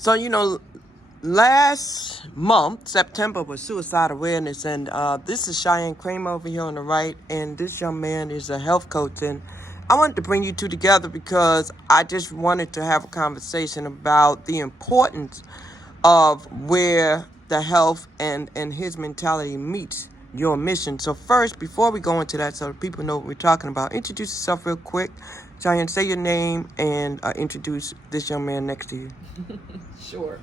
So, last month, September, was Suicide Awareness, and this is Cheyenne Kramer over here on the right, and this young man is a health coach, and I wanted to bring you two together because I just wanted to have a conversation about the importance of where the health and his mentality meets your mission. So first, before we go into that, so people know what we're talking about, introduce yourself real quick. Cheyenne, say your name and introduce this young man next to you. Sure.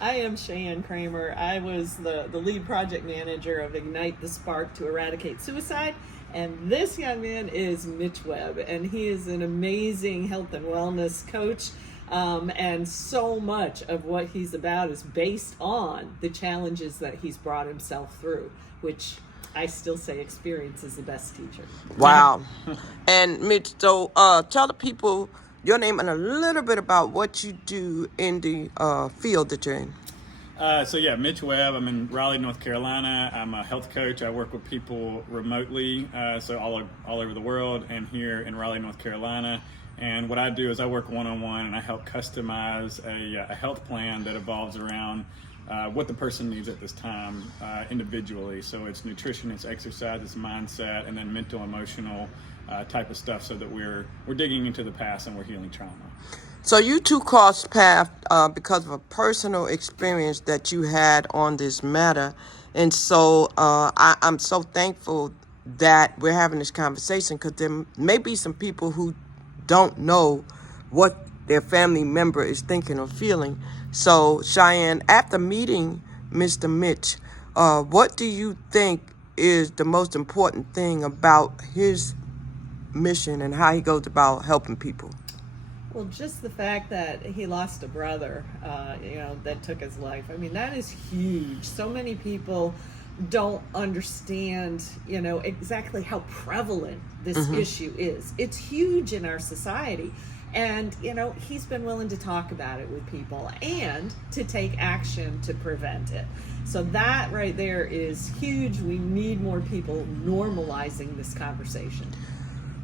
I am Cheyenne Kramer. I was the lead project manager of Ignite the Spark to Eradicate Suicide. And this young man is Mitch Webb, and he is an amazing health and wellness coach. And so much of what he's about is based on the challenges that he's brought himself through, which I still say experience is the best teacher. Wow. And Mitch, so tell the people your name and a little bit about what you do in the field that you're in. Mitch Webb. I'm in Raleigh, North Carolina. I'm a health coach. I work with people remotely, so all over the world, and here in Raleigh, North Carolina. And what I do is I work one-on-one, and I help customize a health plan that evolves around what the person needs at this time individually. So it's nutrition, it's exercise, it's mindset, and then mental, emotional type of stuff, so that we're digging into the past and we're healing trauma. So you two crossed paths because of a personal experience that you had on this matter. And so I'm so thankful that we're having this conversation, because there may be some people who don't know what their family member is thinking or feeling. So Cheyenne, after meeting Mr. Mitch, what do you think is the most important thing about his mission and how he goes about helping people? Well, just the fact that he lost a brother, that took his life. I mean, that is huge. So many people don't understand, exactly how prevalent this issue is. It's huge in our society. And, he's been willing to talk about it with people and to take action to prevent it. So that right there is huge. We need more people normalizing this conversation.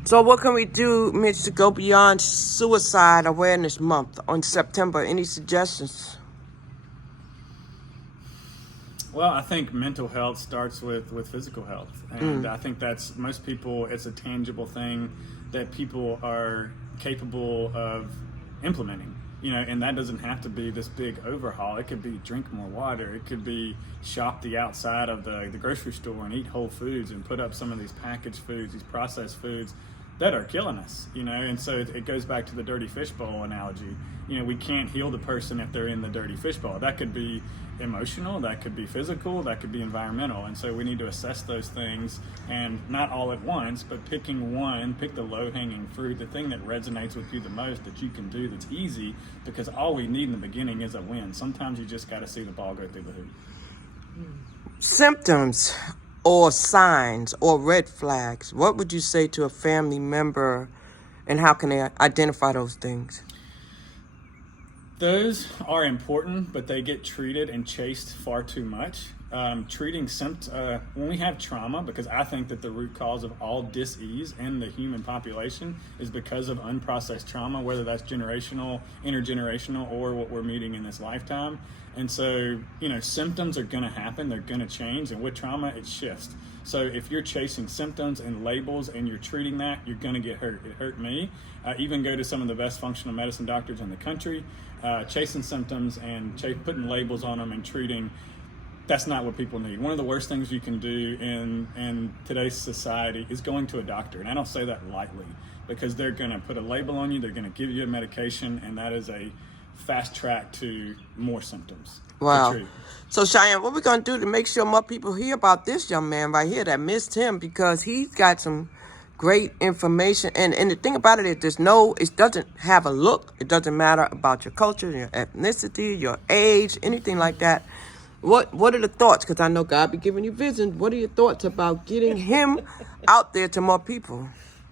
So what can we do, Mitch, to go beyond Suicide Awareness Month on September? Any suggestions? Well, I think mental health starts with physical health. And I think that's, most people, it's a tangible thing that people are capable of implementing. And that doesn't have to be this big overhaul. It could be drink more water. It could be shop the outside of the grocery store and eat whole foods and put up some of these packaged foods, these processed foods that are killing us, and so it goes back to the dirty fishbowl analogy. We can't heal the person if they're in the dirty fishbowl. That could be emotional, that could be physical, that could be environmental, and so we need to assess those things, and not all at once, but pick the low-hanging fruit, the thing that resonates with you the most, that you can do, that's easy, because all we need in the beginning is a win. Sometimes you just got to see the ball go through the hoop. Symptoms or signs or red flags, what would you say to a family member, and how can they identify those things? Those are important, but they get treated and chased far too much. Treating symptoms, when we have trauma, because I think that the root cause of all dis-ease in the human population is because of unprocessed trauma, whether that's generational, intergenerational, or what we're meeting in this lifetime. And so, symptoms are going to happen, they're going to change, and with trauma, it shifts. So if you're chasing symptoms and labels and you're treating that, you're going to get hurt. It hurt me. Even go to some of the best functional medicine doctors in the country, chasing symptoms and putting labels on them and treating. That's not what people need. One of the worst things you can do in today's society is going to a doctor. And I don't say that lightly, because they're going to put a label on you, they're going to give you a medication, and that is a fast track to more symptoms. Wow. So Cheyenne, what we're going to do to make sure more people hear about this young man right here that missed him, because he's got some great information. And the thing about it is it doesn't have a look. It doesn't matter about your culture, your ethnicity, your age, anything like that. What are the thoughts? Because I know God be giving you vision. What are your thoughts about getting him out there to more people?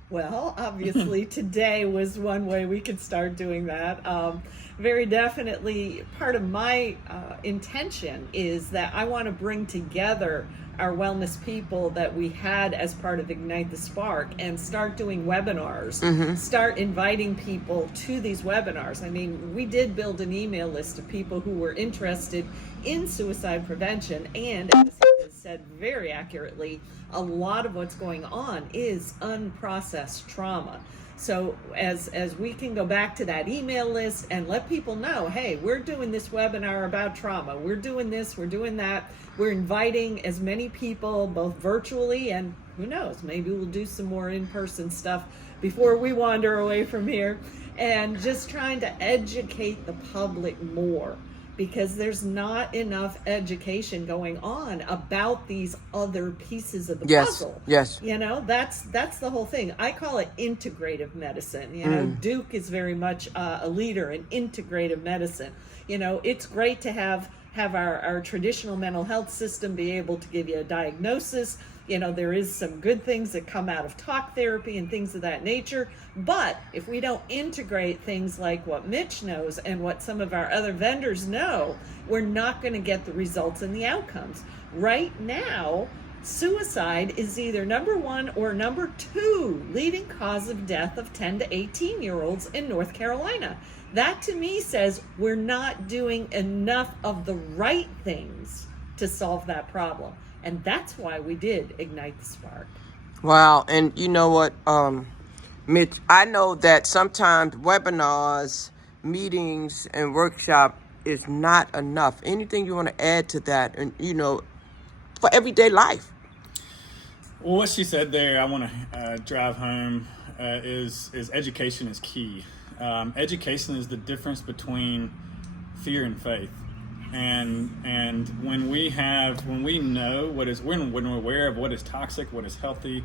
Well, obviously, today was one way we could start doing that. Very definitely, part of my intention is that I want to bring together our wellness people that we had as part of Ignite the Spark and start doing webinars, start inviting people to these webinars. I mean, we did build an email list of people who were interested in suicide prevention, and as he has said very accurately, a lot of what's going on is unprocessed trauma. So as we can go back to that email list and let people know, hey, we're doing this webinar about trauma, we're doing this, we're doing that, we're inviting as many people both virtually, and who knows, maybe we'll do some more in-person stuff before we wander away from here, and just trying to educate the public more, because there's not enough education going on about these other pieces of the puzzle. Yes. You know, that's the whole thing. I call it integrative medicine. You know, Duke is very much a leader in integrative medicine. You know, it's great to have our traditional mental health system be able to give you a diagnosis. You know, there is some good things that come out of talk therapy and things of that nature. But if we don't integrate things like what Mitch knows and what some of our other vendors know, we're not going to get the results and the outcomes. Right now, suicide is either number 1 or number 2 leading cause of death of 10 to 18-year-olds in North Carolina. That to me says we're not doing enough of the right things to solve that problem. And that's why we did Ignite the Spark. Wow. And you know what, Mitch, I know that sometimes webinars, meetings, and workshop is not enough. Anything you want to add to that, and you know, for everyday life? Well, what she said there, I want to drive home is education is key. Education is the difference between fear and faith. And when we know when we're aware of what is toxic, what is healthy,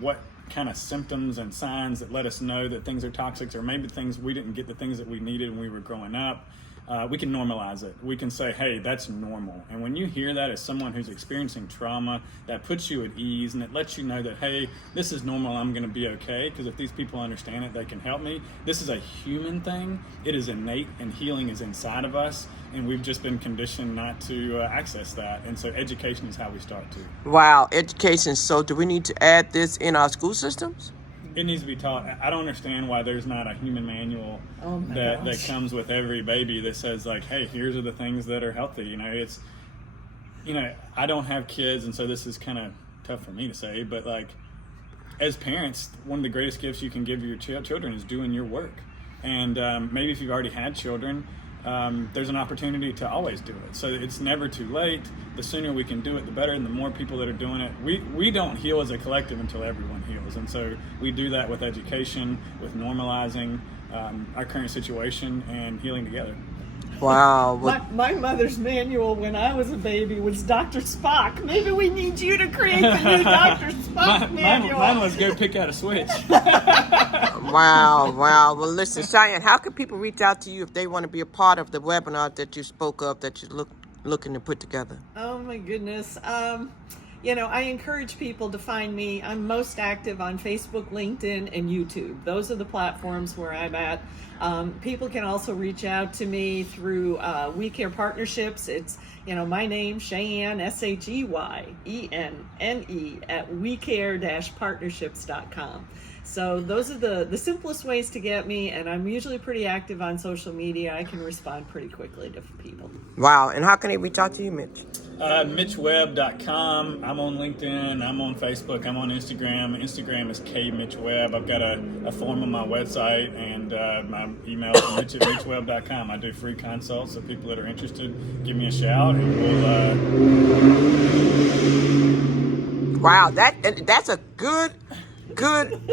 what kind of symptoms and signs that let us know that things are toxic, or maybe things we didn't get the things that we needed when we were growing up, we can normalize it. We can say, hey, that's normal. And when you hear that as someone who's experiencing trauma, that puts you at ease, and it lets you know that, hey, this is normal, I'm going to be okay, because if these people understand it, they can help me. This is a human thing. It is innate, and healing is inside of us, and we've just been conditioned not to access that. And so education is how we start to. Wow, education. So do we need to add this in our school systems? It needs to be taught. I don't understand why there's not a human manual that comes with every baby that says, like, hey, here's are the things that are healthy. You know, it's, you know, I don't have kids, and so this is kind of tough for me to say, but like, as parents, one of the greatest gifts you can give your children is doing your work. And maybe if you've already had children, there's an opportunity to always do it. So it's never too late. The sooner we can do it, the better. And the more people that are doing it, we don't heal as a collective until everyone heals. And so we do that with education, with normalizing our current situation and healing together. Wow. My mother's manual when I was a baby was Dr. Spock. Maybe we need you to create the new Dr. Spock manual. Mine was go pick out a switch. Wow. Well, listen, Cheyenne, how can people reach out to you if they want to be a part of the webinar that you spoke of, that you're looking to put together? Oh my goodness. You know, I encourage people to find me. I'm most active on Facebook, LinkedIn, and YouTube. Those are the platforms where I'm at. People can also reach out to me through We Care Partnerships. It's, you know, my name, Cheyenne, SHEYENNE, at wecare-partnerships.com. So those are the simplest ways to get me, and I'm usually pretty active on social media. I can respond pretty quickly to people. Wow. And how can they reach out to you, Mitch? MitchWebb.com. I'm on LinkedIn. I'm on Facebook. I'm on Instagram. Instagram is KMitchWebb. I've got a form on my website, and my email is mitch@mitchwebb.com. I do free consults, so people that are interested, give me a shout, and we'll... Wow, that's a good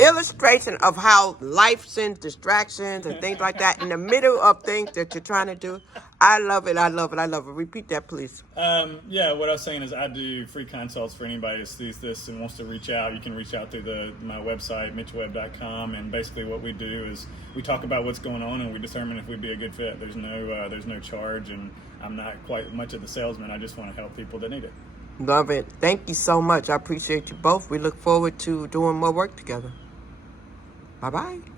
illustration of how life sends distractions and things like that in the middle of things that you're trying to do. I love it. Repeat that, please. Yeah, what I was saying is I do free consults for anybody who sees this and wants to reach out. You can reach out through my website, mitchwebb.com, and basically what we do is we talk about what's going on and we determine if we'd be a good fit. There's no charge, and I'm not quite much of the salesman. I just want to help people that need it. Love it. Thank you so much. I appreciate you both. We look forward to doing more work together. Bye-bye.